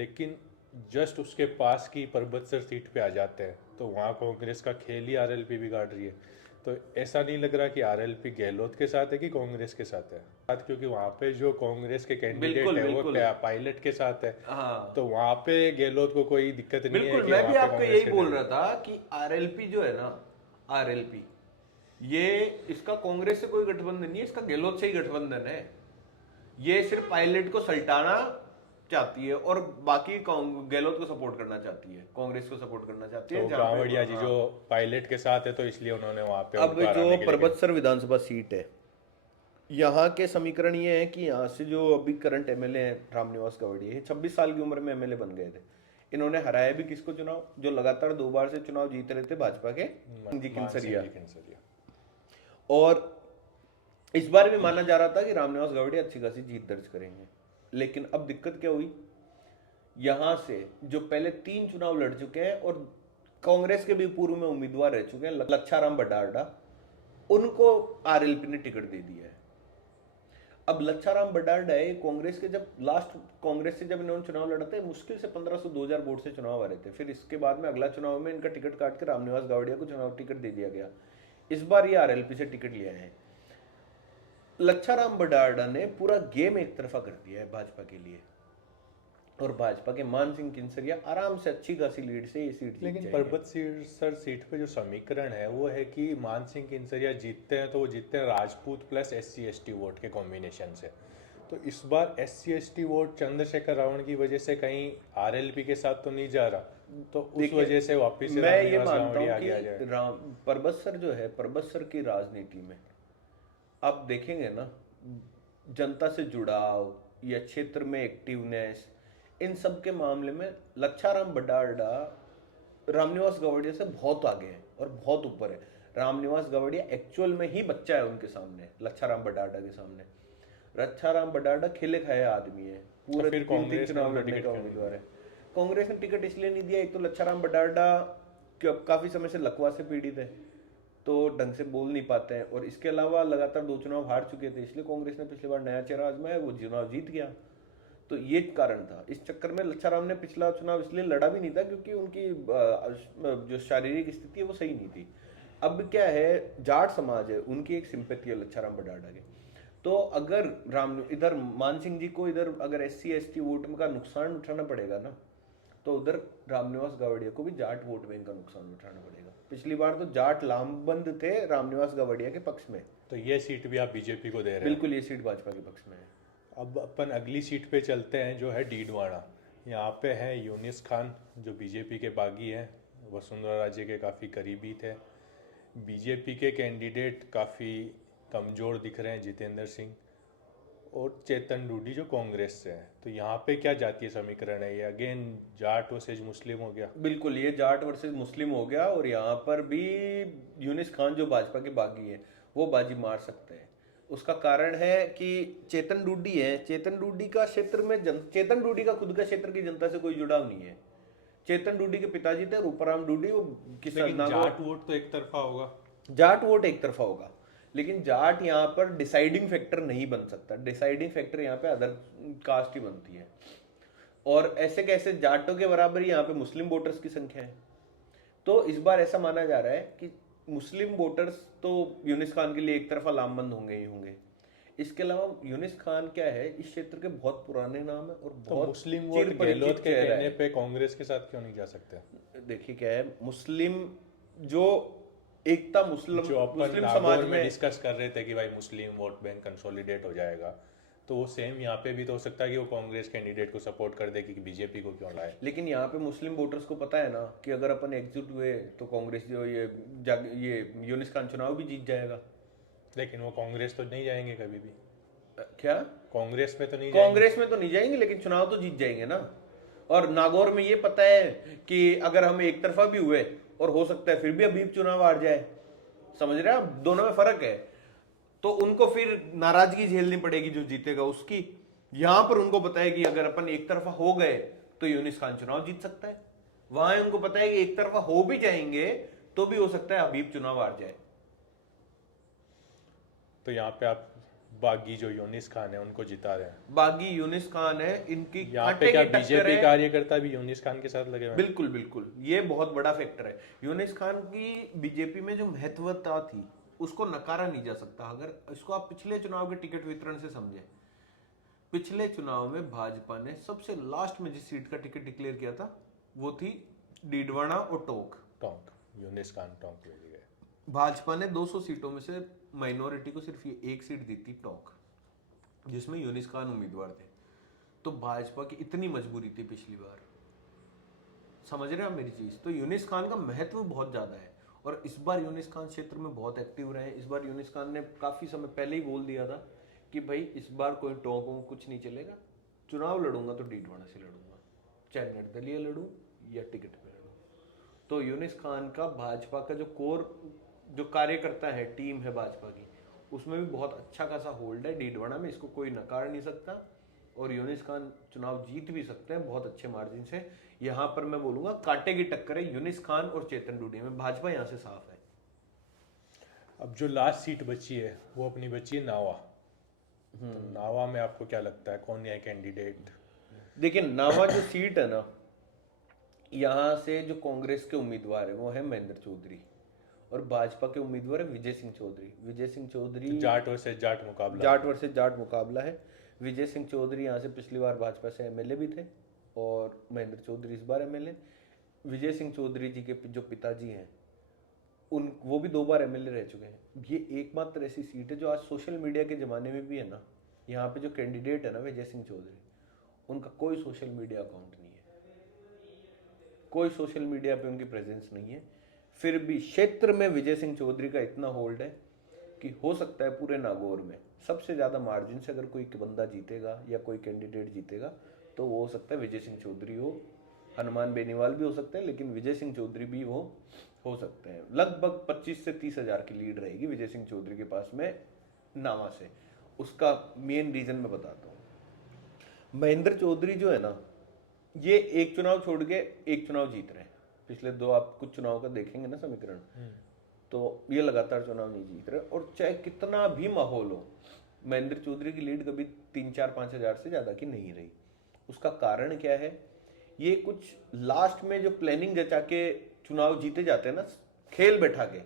लेकिन जस्ट उसके पास की परबतसर सीट पे आ जाते हैं तो वहाँ कांग्रेस का खेल ही आरएलपी बिगाड़ रही है। तो ऐसा नहीं लग रहा कि आरएलपी गहलोत के साथ है कि कांग्रेस के साथ है, क्योंकि वहाँ पे जो कांग्रेस के कैंडिडेट बिल्कुल है वो बिल्कुल। पायलट के साथ है। हाँ तो वहाँ पे गहलोत को कोई दिक्कत नहीं है बिल्कुल, कि मैं वहाँ भी पे आपको कांग्रेस यही के बोल रहा कैंडिडेट। था कि आरएलपी जो है ना, आरएलपी ये, इसका कांग्रेस से कोई गठबंधन नहीं है, इसका गहलोत से ही गठबंधन है। ये सिर्फ पायलट को सल्टाना चाहती है और बाकी गहलोत को सपोर्ट करना चाहती है, कांग्रेस को सपोर्ट करना चाहती तो है जहां पे। गांवड़िया जी हाँ, जो पायलट के साथ है तो इसलिए उन्होंने वहाँ पे अब उनको जो हराने के लिए परबतसर विधानसभा सीट है, यहाँ के समीकरण ये है कि यहाँ से जो अभी करंट एमएलए हैं रामनिवास गवड़िया, ये 26 साल की उम्र में एमएलए बन गए थे। इन्होंने हराया भी किसको? चुनाव जो लगातार 2 बार से चुनाव जीत रहे थे, भाजपा के जी मान सिंह किनसरिया। जी किनसरिया। और इस बार भी माना जा रहा था कि रामनिवास गवड़िया अच्छी खासी जीत दर्ज करेंगे। लेकिन अब दिक्कत क्या हुई, यहां से जो पहले 3 चुनाव लड़ चुके हैं और कांग्रेस के भी पूर्व में उम्मीदवार रह चुके हैं, लच्छाराम बडारडा, उनको आरएलपी ने टिकट दे दिया है। अब लच्छाराम बडारडा है, कांग्रेस के जब लास्ट कांग्रेस से जब इन्होंने चुनाव लड़ा था, मुश्किल से 1500-2000 वोट से चुनाव आ रहे थे। फिर इसके बाद में अगला चुनाव में इनका टिकट काट के रामनिवास गवड़िया को चुनाव टिकट दे दिया गया। इस बार ये आरएलपी से टिकट लिया है। लच्छाराम बडारडा ने पूरा गेम एक तरफा कर दिया है भाजपा के लिए, और भाजपा के मान सिंह किनसरिया आराम से अच्छी खासी लीड से ये सीट जीत लेकिन जाएंगे। परबतसर सीट पे जो समीकरण है वो है कि मान सिंह किनसरिया जीतते हैं तो वो जीतते हैं Rajput plus SC ST vote के कॉम्बिनेशन से। तो इस बार SC ST vote Chandrashekhar Ravan की वजह से कहीं आरएलपी के साथ तो नहीं जा रहा, तो उस देखिए, वजह से वापिस से मैं ये रामनिवास मानता हूँ गावड़िया आगे आ कि जाए। परबतसर जो है, परबतसर की राजनीति में आप देखेंगे ना, जनता से जुड़ाव या क्षेत्र में एक्टिवनेस, इन सब के मामले में लच्छाराम बडारडा रामनिवास गवड़िया से बहुत आगे है और बहुत ऊपर है। रामनिवास गवड़िया एक्चुअल में ही बच्चा है उनके सामने, लच्छाराम बडारडा के सामने। लच्छाराम बडारडा खेले खाए आदमी है, तो पूरे फिर 3-3 कांग्रेस ने चुनाव उनको लड़ने टिकट का क्यों नहीं उम्मीदवार दिया? है। कांग्रेस ने टिकट इसलिए नहीं दिया, एक तो लच्छाराम बडारडा काफी समय से लकवा से पीड़ित है, तो ढंग से बोल नहीं पाते हैं, और इसके अलावा लगातार 2 चुनाव हार चुके थे, इसलिए कांग्रेस ने पिछली बार नया चेहरा आजमाया, वो चुनाव जीत गया। तो ये कारण था। इस चक्कर में लच्छाराम ने पिछला चुनाव इसलिए लड़ा भी नहीं था क्योंकि उनकी जो शारीरिक स्थिति है वो सही नहीं थी। अब क्या है, जाट समाज है, उनकी एक सिंपैथी है लच्छाराम बडारडा के। तो अगर राम इधर मान सिंह जी को इधर अगर एससी एसटी वोट का नुकसान उठाना पड़ेगा ना, तो उधर रामनिवास गवड़िया को भी जाट वोट बैंक का नुकसान उठाना पड़ेगा। पिछली बार तो जाट लामबंद थे रामनिवास गवड़िया के पक्ष में। तो ये सीट भी आप बीजेपी को दे रहे हैं। बिल्कुल, ये सीट भाजपा के पक्ष में है। अब अपन अगली सीट पे चलते हैं जो है डीडवाना। यहाँ पे है यूनिस खान जो बीजेपी के बागी हैं, वसुंधरा राजे के काफ़ी करीबी थे। बीजेपी के कैंडिडेट काफ़ी कमज़ोर दिख रहे हैं, जितेंद्र सिंह और चेतन डूडी जो कांग्रेस से हैं। तो यहाँ पे क्या जातीय समीकरण है? ये अगेन जाट वर्सेज मुस्लिम हो गया। बिल्कुल, ये जाट वर्सेस मुस्लिम हो गया, और यहाँ पर भी यूनिस खान जो भाजपा के बागी है वो बाजी मार सकते हैं। उसका कारण है कि चेतन डूडी है, चेतन डूडी का क्षेत्र में चेतन डूडी का खुद का क्षेत्र की जनता से कोई जुड़ाव नहीं है। चेतन डूडी के पिताजी थे रूपाराम डूडी, वो लेकिन जाट वोट तो एक तरफा होगा। जाट वोट एक तरफा होगा, लेकिन जाट यहाँ पर डिसाइडिंग फैक्टर नहीं बन सकता। डिसाइडिंग फैक्टर यहाँ पे अदर कास्ट ही बनती है, और ऐसे कैसे जाटों के बराबर ही यहाँ पे मुस्लिम वोटर्स की संख्या है। तो इस बार ऐसा माना जा रहा है कि मुस्लिम वोटर्स तो यूनिस खान के लिए एक तरफा लामबंद होंगे ही होंगे। इसके अलावा यूनिस खान क्या है, इस क्षेत्र के बहुत पुराने नाम है और तो बहुत मुस्लिम वोट चिर परिचित गहलोत के चेहरा कहने है। पे कांग्रेस के साथ क्यों नहीं जा सकते? देखिए क्या है, मुस्लिम जो एकता मुस्लिम जो अपन मुस्लिम नागौर समाज में में, डिस्कस कर रहे थे कि भाई मुस्लिम वोट बैंक कंसोलिडेट हो जाएगा, तो वो सेम यहाँ पे भी तो हो सकता है कि वो कांग्रेस कैंडिडेट को सपोर्ट कर दे कि बीजेपी को क्यों लाए। लेकिन यहाँ पे मुस्लिम वोटर्स को पता है ना कि अगर अपन एकजुट हुए तो कांग्रेस जो ये यूनिस खान चुनाव भी जीत जाएगा। लेकिन वो कांग्रेस तो नहीं जाएंगे कभी भी। क्या? कांग्रेस में तो नहीं जाएंगे। कांग्रेस में तो नहीं जाएंगे, लेकिन चुनाव तो जीत जाएंगे ना। और नागौर में ये पता है कि अगर हम एक तरफा भी हुए, और हो सकता है फिर भी अभी चुनाव हार जाए, समझ रहे हैं आप, दोनों में फर्क है। तो उनको फिर नाराजगी झेलनी पड़ेगी जो जीतेगा उसकी। यहां पर उनको पता है कि अगर अपन एक तरफा हो गए तो यूनिस खान चुनाव जीत सकता है। वहां उनको पता है कि एक तरफा हो भी जाएंगे तो भी हो सकता है हबीब चुनाव हार जाए। तो यहाँ पे आप बागी जो यूनिस खान है उनको जिता रहे हैं। बागी यूनिस खान है, इनकी यहाँ पे कांटे क्या की टक्कर बीजेपी है। कार्यकर्ता भी यूनिस खान के साथ लगे हुए हैं? बिल्कुल बिल्कुल, ये बहुत बड़ा फैक्टर है। यूनिस खान की बीजेपी में जो महत्वता थी उसको नकारा नहीं जा सकता। अगर इसको आप पिछले चुनाव के टिकट वितरण से समझे, पिछले चुनाव में भाजपा ने सबसे लास्ट में जिस सीट का टिकट डिक्लेयर किया था वो थी डीडवाना और टोंक। टोंक, यूनिस खान टोंक ले गए। भाजपा ने 200 सीटों में से माइनॉरिटी को सिर्फ ये एक सीट दी थी टोंक, जिसमें यूनिस खान उम्मीदवार थे। तो भाजपा की इतनी मजबूरी थी पिछली बार, समझ रहे हैं आप मेरी चीज? तो यूनिस खान का महत्व बहुत ज्यादा है और इस बार यूनिस खान क्षेत्र में बहुत एक्टिव रहे हैं। इस बार यूनिस खान ने काफी समय पहले ही बोल दिया था कि भाई इस बार कोई टोंक वोंक कुछ नहीं चलेगा, चुनाव लड़ूंगा तो डीडवाना से लड़ूंगा, चाहे निर्दलीय लड़ूं या टिकट पे लड़ूं। तो यूनिस खान का भाजपा का जो कोर जो कार्यकर्ता है, टीम है भाजपा की, उसमें भी बहुत अच्छा खासा होल्ड है डीडवाना में, इसको कोई नकार नहीं सकता। और यूनिस खान चुनाव जीत भी सकते हैं बहुत अच्छे मार्जिन से। यहां पर मैं बोलूंगा कांटे की टक्कर है यूनिस खान और चेतन डूडी में, भाजपा यहां से साफ है। अब जो लास्ट सीट बची है वो अपनी बची है नावा। तो नावा में आपको क्या लगता है कौन है कैंडिडेट? देखिए नावा जो सीट है ना, यहाँ से जो कांग्रेस के उम्मीदवार है वो है महेंद्र चौधरी और भाजपा के उम्मीदवार है विजय सिंह चौधरी। विजय सिंह चौधरी जाट वर्सेस जाट मुकाबला। जाट वर्सेस जाट मुकाबला है। विजय सिंह चौधरी यहाँ से पिछली बार भाजपा से एमएलए भी थे और महेंद्र चौधरी इस बार एमएलए। विजय सिंह चौधरी जी के जो पिताजी हैं उन वो भी 2 बार एमएलए रह चुके हैं। ये एकमात्र ऐसी सीट है जो आज सोशल मीडिया के ज़माने में भी है ना, यहाँ पे जो कैंडिडेट है ना विजय सिंह चौधरी, उनका कोई सोशल मीडिया अकाउंट नहीं है, कोई सोशल मीडिया पे उनकी प्रेजेंस नहीं है। फिर भी क्षेत्र में विजय सिंह चौधरी का इतना होल्ड है कि हो सकता है पूरे नागौर में सबसे ज़्यादा मार्जिन से अगर कोई बंदा जीतेगा या कोई कैंडिडेट जीतेगा तो वो हो सकता है विजय सिंह चौधरी हो। हनुमान बेनीवाल भी हो सकते हैं लेकिन विजय सिंह चौधरी भी वो हो सकते हैं। लगभग 25 से 30 हज़ार की लीड रहेगी विजय सिंह चौधरी के पास में नावा से। उसका मेन रीज़न मैं बताता हूँ। महेंद्र चौधरी जो है ना, ये एक चुनाव छोड़ के एक चुनाव जीत रहे हैं। पिछले 2 आप कुछ चुनाव का देखेंगे ना समीकरण, तो ये लगातार चुनाव नहीं जीत रहे। और चाहे कितना भी माहौल हो, महेंद्र चौधरी की लीड कभी 3-4-5 हज़ार से ज़्यादा की नहीं रही। उसका कारण क्या है? ये कुछ लास्ट में जो प्लानिंग जचा के चुनाव जीते जाते हैं ना खेल बैठा के,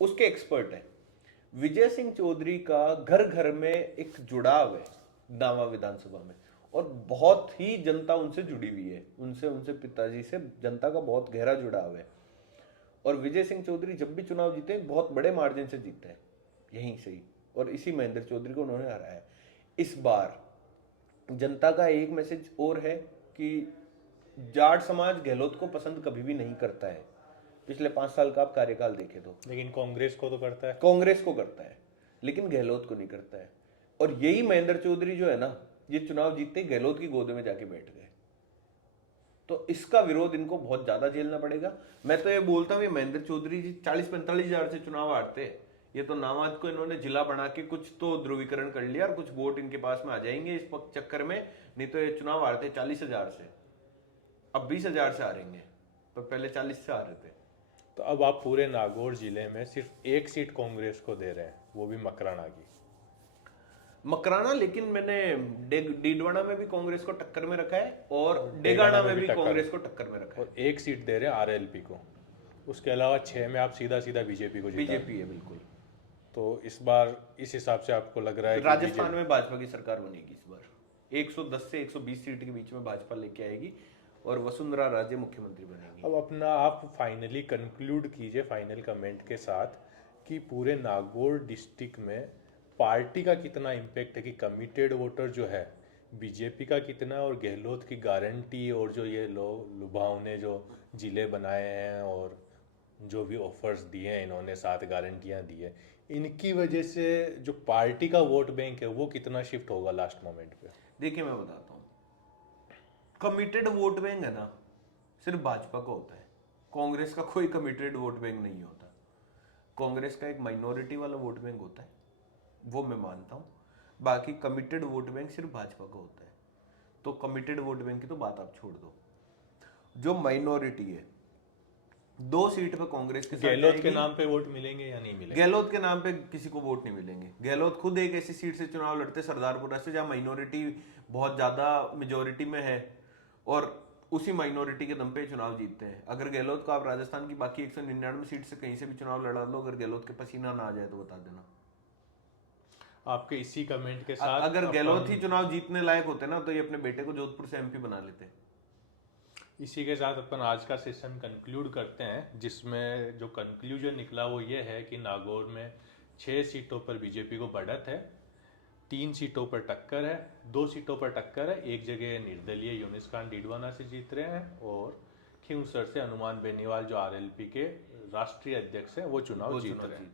उसके एक्सपर्ट है। विजय सिंह चौधरी का घर घर में एक जुड़ाव है नावा विधानसभा में और बहुत ही जनता उनसे जुड़ी हुई है। उनसे पिताजी से जनता का बहुत गहरा जुड़ाव है। और विजय सिंह चौधरी जब भी चुनाव जीते बहुत बड़े मार्जिन से जीते हैं यहीं से ही, और इसी महेंद्र चौधरी को उन्होंने हराया है। इस बार जनता का एक मैसेज और है कि जाट समाज गहलोत को पसंद कभी भी नहीं करता है। पिछले 5 साल का आप कार्यकाल देखे तो, लेकिन कांग्रेस को तो करता है। कांग्रेस को करता है लेकिन गहलोत को नहीं करता है। और यही महेंद्र चौधरी जो है ना, ये चुनाव जीतते ही गहलोत की गोद में जाके बैठ गए। तो इसका विरोध इनको बहुत ज्यादा झेलना पड़ेगा। मैं तो ये बोलता हूँ ये महेंद्र चौधरी जी 40-45 हज़ार से चुनाव हारते, ये तो नामाज को इन्होंने जिला बना के कुछ तो ध्रुवीकरण कर लिया और कुछ वोट इनके पास में आ जाएंगे इस चक्कर में। नहीं तो ये चुनाव हारते 40 हज़ार से, अब 20 हज़ार से हारेंगे, पर पहले 40 से हार रहे थे। तो अब आप पूरे नागौर जिले में सिर्फ एक सीट कांग्रेस को दे रहे हैं, वो भी मकराना की। मकराना, लेकिन मैंने डीडवाना में भी कांग्रेस को टक्कर में रखा है और डेगाना में भी कांग्रेस को टक्कर में रखा है। और एक सीट दे रहे हैं आरएलपी को। उसके अलावा 6 में आप सीधा सीधा बीजेपी को जीता। बीजेपी है बिल्कुल। तो इस बार इस हिसाब से आपको लग रहा है कि राजस्थान में भाजपा की सरकार बनेगी इस बार। 110 से 120 सीट के बीच में भाजपा लेके आएगी और वसुंधरा राजे मुख्यमंत्री बनेगी। अब अपना आप फाइनली कंक्लूड कीजिए फाइनल कमेंट के साथ कि पूरे नागौर डिस्ट्रिक्ट में पार्टी का कितना इम्पैक्ट है, कि कमिटेड वोटर जो है बीजेपी का कितना, और गहलोत की गारंटी और जो ये लुभावने जो जिले बनाए हैं और जो भी ऑफर्स दिए हैं इन्होंने, 7 गारंटियां दी है, इनकी वजह से जो पार्टी का वोट बैंक है वो कितना शिफ्ट होगा लास्ट मोमेंट पे? देखिए मैं बताता हूँ, कमिटेड वोट बैंक है ना सिर्फ भाजपा का होता है, कांग्रेस का कोई कमिटेड वोट बैंक नहीं होता। कांग्रेस का एक माइनॉरिटी वाला वोट बैंक होता है, वो मैं मानता हूँ। बाकी कमिटेड वोट बैंक सिर्फ भाजपा का होता है। तो कमिटेड वोट बैंक की तो बात आप छोड़ दो। जो माइनॉरिटी है, 2 सीट पे कांग्रेस के साथ गहलोत के जाएगी। नाम पे वोट मिलेंगे या नहीं मिलेंगे? गहलोत के नाम पे किसी को वोट नहीं मिलेंगे। गहलोत खुद एक ऐसी सीट से चुनाव लड़ते सरदारपुरा से, जहां माइनॉरिटी बहुत ज्यादा मेजोरिटी में है, और उसी माइनॉरिटी के दम पे चुनाव जीतते हैं। अगर गहलोत को आप राजस्थान की बाकी 199 सीट से कहीं से भी चुनाव लड़ा लो, अगर गहलोत के पसीना ना आ जाए तो बता देना। आपके इसी कमेंट के साथ अगर गहलोत ही चुनाव जीतने लायक होते ना, तो ये अपने बेटे को जोधपुर से एमपी बना लेते। इसी के साथ अपन आज का सेशन कंक्लूड करते हैं, जिसमें जो कंक्लूजन निकला वो ये है कि नागौर में 6 सीटों पर बीजेपी को बढ़त है, 3 सीटों पर टक्कर है, 2 सीटों पर टक्कर है। एक जगह निर्दलीय यूनिस खान डीडवाना से जीत रहे हैं और खींवसर से हनुमान बेनीवाल जो आरएलपी के राष्ट्रीय अध्यक्ष हैं वो चुनाव जीत रहे हैं।